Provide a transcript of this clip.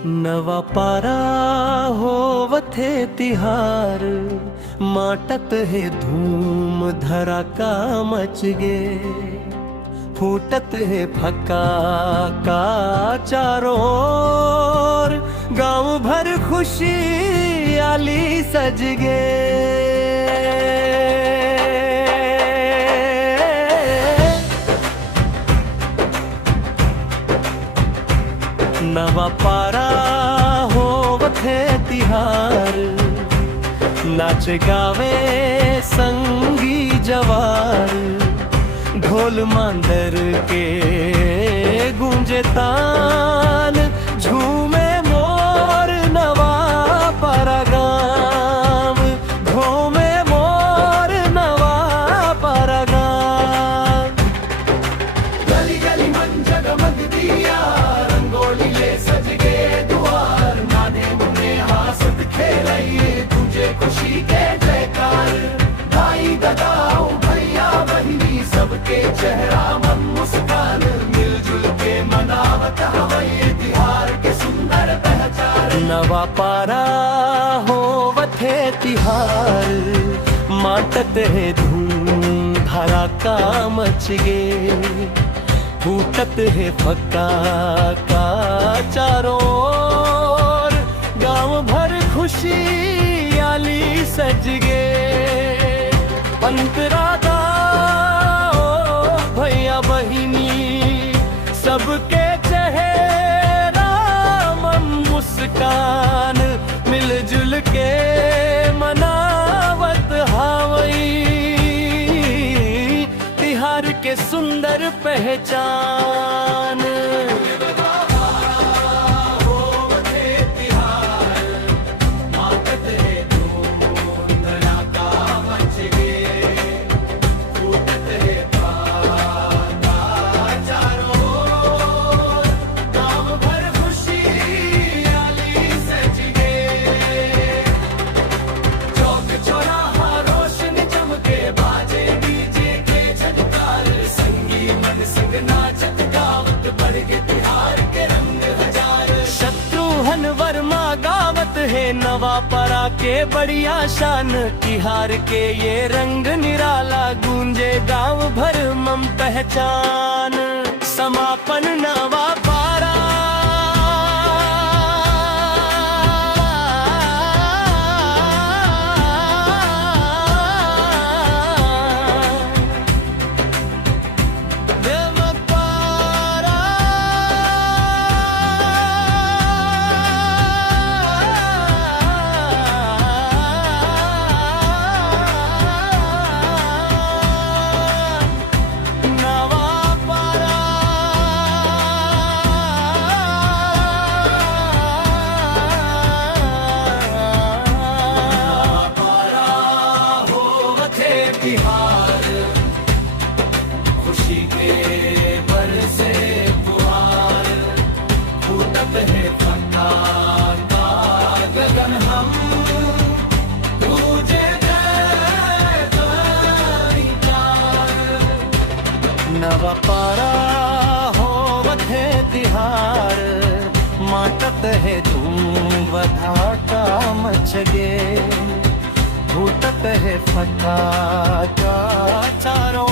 नवा पारा होवथे तिहार, माटत है धूम धरा का मच गे। फूटत है फक्का का चारों ओर, गाँव भर खुशी आली सज गे। नवा पारा होवथे तिहार, नाच गावे संगी जवार। ढोल मांदर के गूंजे तान, झूमे मोर नवा पारा गाम। झूमे मोर नवा पारा गाम। गली गली मन जगमग दिया, रंगोली ले सज गे द्वार। नाने मुन्ने हासत खेलइए, तुझे खुशी के जयकार। भाई दादाओ भैया बहिनी सबके चेहरा मन मुस्कान। मिलजुल के मनावत हवै तिहार के सुंदर पहचान। नवा पारा होवथे तिहार, माटत है धूम धरा का मच गे। फूटत है फक्का का चारों ओर, गाँव भर खुशी आली सज गे। अंतरादा भैया बहिनी सबके चेहरा मन मुस्कान। मिलजुल के मनावत हावई तिहार के सुंदर पहचान। वर्मा गावत है नवा परा के बढ़िया शान। तिहार के ये रंग निराला, गूंजे गांव भर मम पहचान। समापन नवा पारा तिहार। खुशी के बरसे फुहार, फूटत है फक्का का गगन। हम तुझे नवा पारा होवथे तिहार, माटत है धूम वधा का मच गे। फूटत है फक्का का चारों